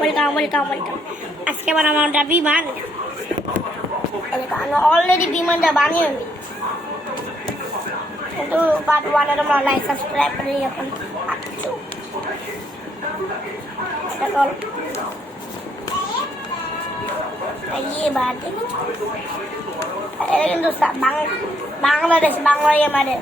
Welcome welcome welcome. আজকে আবার আমরা বিমান অলরেডি বিমানটা বানিয়ে নি, কিন্তু পার্ট 1 এর আমরা লাইক সাবস্ক্রাইব করে এখন আছো দেখো ये बात है কিন্তু বাংলাদেশ বাংলায় আমাদের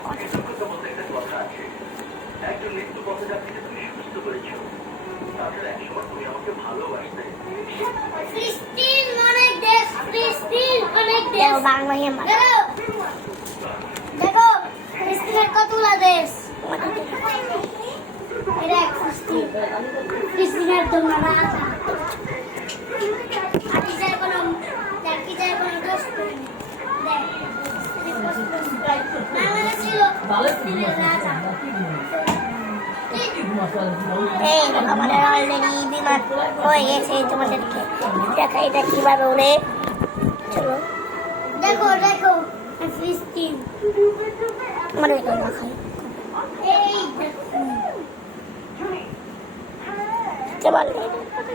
ফিলিস্তিন অনেক দেশ, ফিলিস্তিন অনেক দেশ, বাংলায় আমাদের দেখো ফিলিস্তিনের কতগুলো দেশ, এটা ফিলিস্তিন, ফিলিস্তিনের তো না আমাদের অলরেডি বিমান হয়ে গেছে, তোমাদেরকে দেখা এটা কিভাবে ওড়ে। চলো দেখো দেখো ফিলিস্তিন মানে দেখাই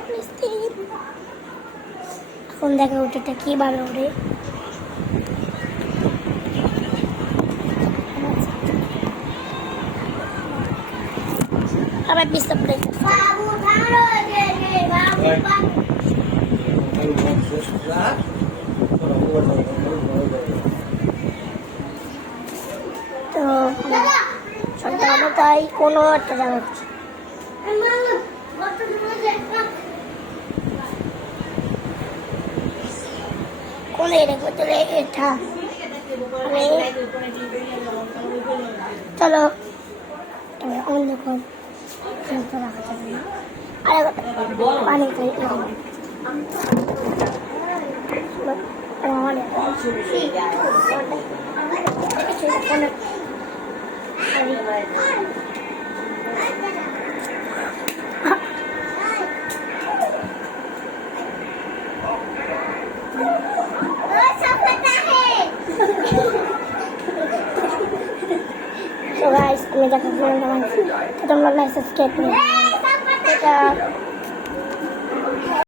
ফিলিস্তিন। এখন দেখো ওটা কিভাবে ওড়ে। Abai bisa break. তো সন্ধ্যাবেলা তাই কোনো একটা জানাচ্ছি কোন রেখে চলে এটা চলো অন্য কোন রাখা যাবে না। আর পানি So guys, kung nagkakagulang naman, ito lang lang subscribe nyo.